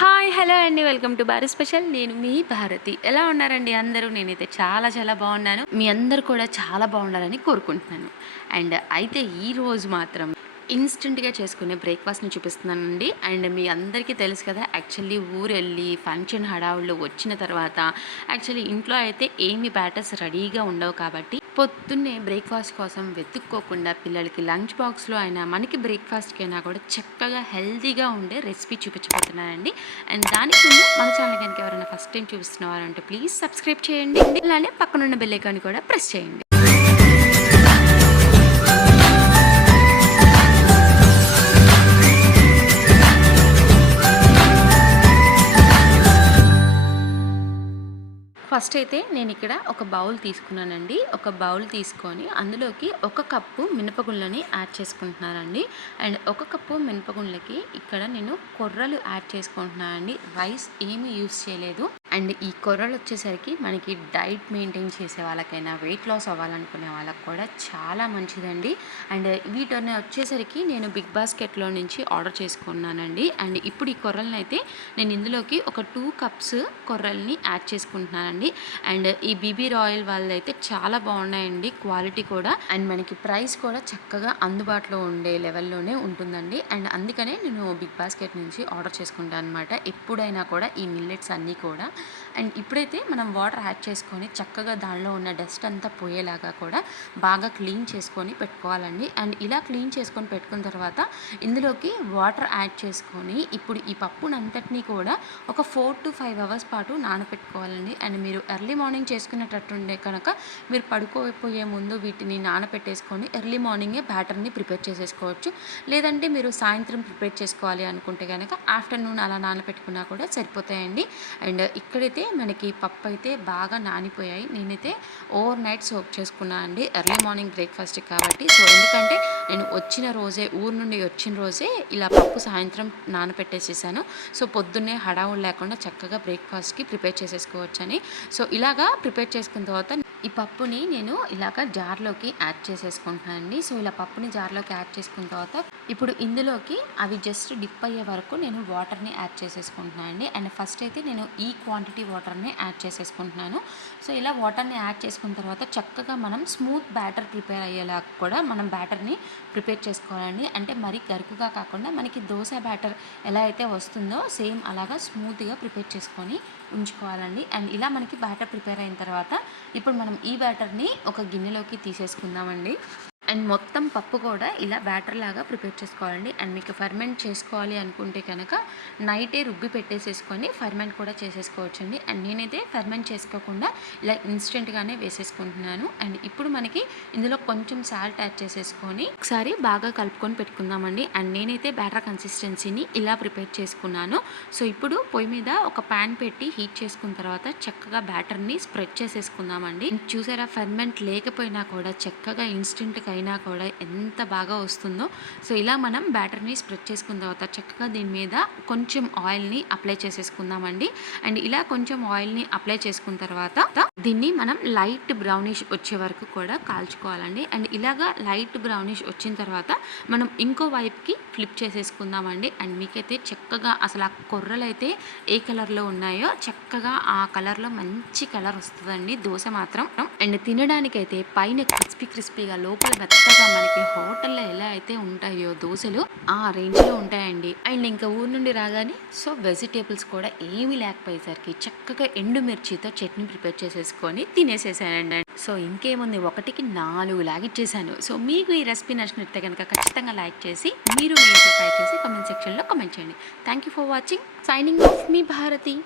Hi hello అండి, welcome to Bharat special. నేను మీ భారతి. ఎలా ఉన్నారండి అందరూ? నేనైతే చాలా బాగున్నాను. మీ అందరు కూడా చాలా బాగుండాలని కోరుకుంటున్నాను. అండ్ అయితే ఈరోజు మాత్రం ఇన్స్టెంట్గా చేసుకునే బ్రేక్ఫాస్ట్ని చూపిస్తున్నానండి. అండ్ మీ అందరికీ తెలుసు కదా, యాక్చువల్లీ ఊరు వెళ్ళి ఫంక్షన్ హడావుల్లో వచ్చిన తర్వాత యాక్చువల్లీ ఇంట్లో అయితే ఏమి బ్యాటర్స్ రెడీగా ఉండవు కాబట్టి పొద్దున్నే బ్రేక్ఫాస్ట్ కోసం వెతుక్కోకుండా పిల్లలకి లంచ్ బాక్స్లో అయినా మనకి బ్రేక్ఫాస్ట్కి అయినా కూడా చక్కగా హెల్తీగా ఉండే రెసిపీ చూపించబోతున్నానండి. అండ్ దానికి ముందు మన ఛానల్ కనుక ఎవరైనా ఫస్ట్ టైం చూపిస్తున్నవారంటే ప్లీజ్ సబ్స్క్రైబ్ చేయండి. అలానే పక్కనున్న బెల్ ఐకాన్ కూడా ప్రెస్ చేయండి. ఫస్ట్ అయితే నేను ఇక్కడ ఒక బౌల్ తీసుకున్నానండి. ఒక బౌల్ తీసుకొని అందులోకి 1 కప్పు మినపగుళ్ళని యాడ్ చేసుకుంటున్నానండి. అండ్ 1 కప్పు మినపగుళ్ళకి ఇక్కడ నేను కొర్రలు యాడ్ చేసుకుంటున్నానండి. రైస్ ఏమీ యూస్ చేయలేదు. అండ్ ఈ కొర్రలు వచ్చేసరికి మనకి డైట్ మెయింటైన్ చేసే వాళ్ళకైనా వెయిట్ లాస్ అవ్వాలనుకునే వాళ్ళకి కూడా చాలా మంచిదండి. అండ్ వీటిని వచ్చేసరికి నేను బిగ్ బాస్కెట్లో నుంచి ఆర్డర్ చేసుకున్నానండి. అండ్ ఇప్పుడు ఈ కొర్రలను అయితే నేను ఇందులోకి ఒక 2 కప్స్ కొర్రల్ని యాడ్ చేసుకుంటున్నానండి. అండ్ ఈ బీబీ రాయల్ వాళ్ళైతే చాలా బాగున్నాయండి, క్వాలిటీ కూడా. అండ్ మనకి ప్రైస్ కూడా చక్కగా అందుబాటులో ఉండే లెవెల్లోనే ఉంటుందండి. అండ్ అందుకనే నేను బిగ్ బాస్కెట్ నుంచి ఆర్డర్ చేసుకుంటాను అనమాట ఎప్పుడైనా కూడా ఈ మిల్లెట్స్ అన్నీ కూడా. అండ్ ఇప్పుడైతే మనం వాటర్ యాడ్ చేసుకొని చక్కగా దానిలో ఉన్న డస్ట్ అంతా పోయేలాగా కూడా బాగా క్లీన్ చేసుకొని పెట్టుకోవాలండి. అండ్ ఇలా క్లీన్ చేసుకొని పెట్టుకున్న తర్వాత ఇందులోకి వాటర్ యాడ్ చేసుకొని ఇప్పుడు ఈ పప్పునంతటినీ కూడా ఒక 4 to 5 అవర్స్ పాటు నానబెట్టుకోవాలండి. అండ్ మీరు ఎర్లీ మార్నింగ్ చేసుకునేటట్టుండే కనుక మీరు పడుకోపోయే ముందు వీటిని నానబెట్టేసుకొని ఎర్లీ మార్నింగే బ్యాటర్ని ప్రిపేర్ చేసేసుకోవచ్చు. లేదంటే మీరు సాయంత్రం ప్రిపేర్ చేసుకోవాలి అనుకుంటే కనుక ఆఫ్టర్నూన్ అలా నానబెట్టుకున్నా కూడా సరిపోతాయండి. అండ్ ఇక్కడైతే మనకి పప్పు అయితే బాగా నానిపోయాయి. నేనైతే ఓవర్ నైట్ సోక్ చేసుకున్నాను అండి ఎర్లీ మార్నింగ్ బ్రేక్ఫాస్ట్ కాబట్టి. సో ఎందుకంటే నేను ఊరు నుండి వచ్చిన రోజే ఇలా పప్పు సాయంత్రం నానబెట్టేసేసాను. సో పొద్దున్నే హడావుడు లేకుండా చక్కగా బ్రేక్ఫాస్ట్కి ప్రిపేర్ చేసేసుకోవచ్చని. సో ఇలాగా ప్రిపేర్ చేసుకున్న తర్వాత ఈ పప్పుని నేను ఇలాగ జార్లోకి యాడ్ చేసేసుకుంటున్నానండి. సో ఇలా పప్పుని జార్లోకి యాడ్ చేసుకున్న తర్వాత ఇప్పుడు ఇందులోకి అవి జస్ట్ డిప్ అయ్యే వరకు నేను వాటర్ని యాడ్ చేసేసుకుంటున్నాను అండి. అండ్ ఫస్ట్ అయితే నేను ఈ క్వాంటిటీ వాటర్ని యాడ్ చేసేసుకుంటున్నాను. సో ఇలా వాటర్ని యాడ్ చేసుకున్న తర్వాత చక్కగా మనం స్మూత్ బ్యాటర్ ప్రిపేర్ అయ్యేలా కూడా మనం బ్యాటర్ని ప్రిపేర్ చేసుకోవాలండి. అంటే మరీ గరుకుగా కాకుండా మనకి దోశ బ్యాటర్ ఎలా అయితే వస్తుందో సేమ్ అలాగా స్మూత్గా ప్రిపేర్ చేసుకొని ఉంచుకోవాలండి. అండ్ ఇలా మనకి బ్యాటర్ ప్రిపేర్ అయిన తర్వాత ఇప్పుడు మనం ఈ బ్యాటర్ని ఒక గిన్నెలోకి తీసేసుకుందామండి. అండ్ మొత్తం పప్పు కూడా ఇలా బ్యాటర్ లాగా ప్రిపేర్ చేసుకోవాలండి. అండ్ మీకు ఫర్మెంట్ చేసుకోవాలి అనుకుంటే కనుక నైటే రుబ్బి పెట్టేసేసుకొని ఫర్మెంట్ కూడా చేసేసుకోవచ్చండి. అండ్ నేనైతే ఫర్మెంట్ చేసుకోకుండా ఇలా ఇన్స్టెంట్గానే వేసేసుకుంటున్నాను. అండ్ ఇప్పుడు మనకి ఇందులో కొంచెం సాల్ట్ యాడ్ చేసేసుకొని ఒకసారి బాగా కలుపుకొని పెట్టుకుందామండి. అండ్ నేనైతే బ్యాటర్ కన్సిస్టెన్సీని ఇలా ప్రిపేర్ చేసుకున్నాను. సో ఇప్పుడు పొయ్యి మీద ఒక ప్యాన్ పెట్టి హీట్ చేసుకున్న తర్వాత చక్కగా బ్యాటర్ని స్ప్రెడ్ చేసేసుకుందామండి. చూసారా, ఫర్మెంట్ లేకపోయినా కూడా చక్కగా ఇన్స్టెంట్గా అయినా కూడా ఎంత బాగా వస్తుందో. సో ఇలా మనం బ్యాటర్ని స్ప్రెడ్ చేసుకున్న తర్వాత చక్కగా దీని మీద కొంచెం ఆయిల్ని అప్లై చేసేసుకుందామండి. అండ్ ఇలా కొంచెం ఆయిల్ని అప్లై చేసుకున్న తర్వాత దీన్ని మనం లైట్ బ్రౌనిష్ వచ్చే వరకు కూడా కాల్చుకోవాలండి. అండ్ ఇలాగా లైట్ బ్రౌనిష్ వచ్చిన తర్వాత మనం ఇంకో వైపుకి ఫ్లిప్ చేసేసుకుందామండి. అండ్ మీకైతే చక్కగా అసలు ఆ కొర్రలు అయితే ఏ కలర్లో ఉన్నాయో చక్కగా ఆ కలర్లో మంచి కలర్ వస్తుందండి దోశ మాత్రం. అండ్ తినడానికైతే పైన క్రిస్పీగా లోపల మెత్తగా మనకి హోటల్లో ఎలా అయితే ఉంటాయో దోశలు ఆ రేంజ్లో ఉంటాయండి. అండ్ ఇంకా ఊరు నుండి రాగానే సో వెజిటేబుల్స్ కూడా ఏమీ లేకపోయేసరికి చక్కగా ఎండుమిర్చితో చట్నీ ప్రిపేర్ చేసేసుకొని తినేసేసానండి. సో ఇంకేముంది, 1కి 4 లాగిచ్చేసాను. సో మీకు ఈ రెసిపీ నచ్చినట్లయితే కనుక ఖచ్చితంగా లైక్ చేసి మీరు మీ ఇంట్లో ట్రై చేసి కామెంట్ సెక్షన్లో కామెంట్ చేయండి. Thank you for watching. Signing off మీ భారతి.